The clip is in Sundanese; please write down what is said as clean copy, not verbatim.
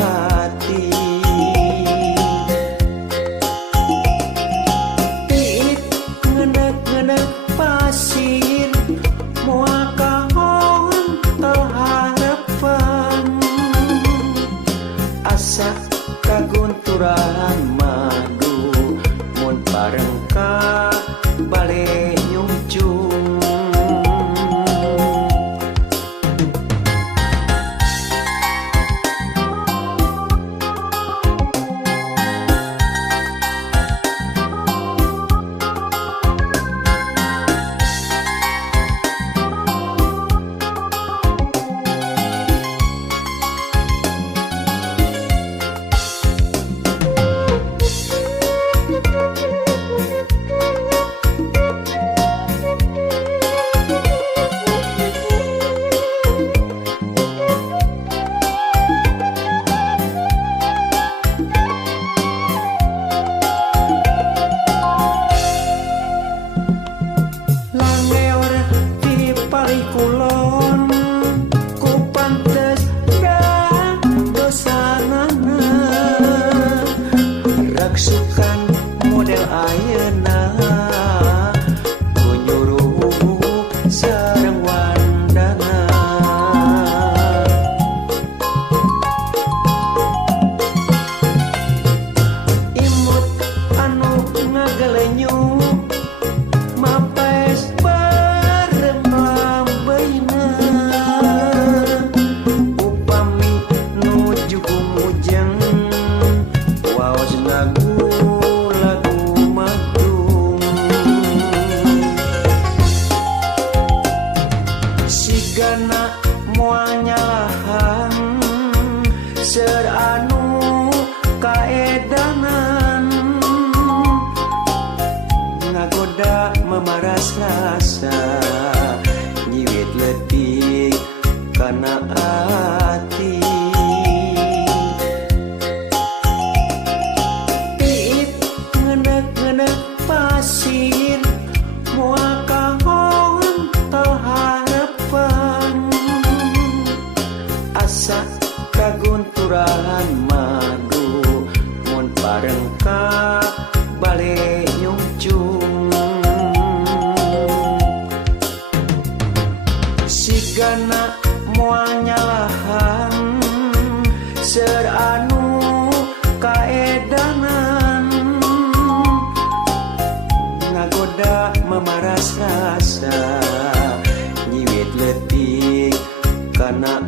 hati. Tiit ngenek-ngenek pasir moal kaon harapan, asa kagunturan madu mun bareng ka bale nyungcung. Kulon ku pantes dah dosanana, raksukan model ayeuna ku nyuruh sareng wandana. Imut anu ngagelenyuk mapes moal nyalahan seur anu kaedanan, ngagoda memaras rasa nyiwit letih kana ati. Tiit ngenek-ngenek pasir moal kaon harapan, asa kagunturan madu mun bareng ka bale nyungcung. Sigana moal nyalahan seur anu kaedanan, ngagoda memaras rasa nyiwit letih kana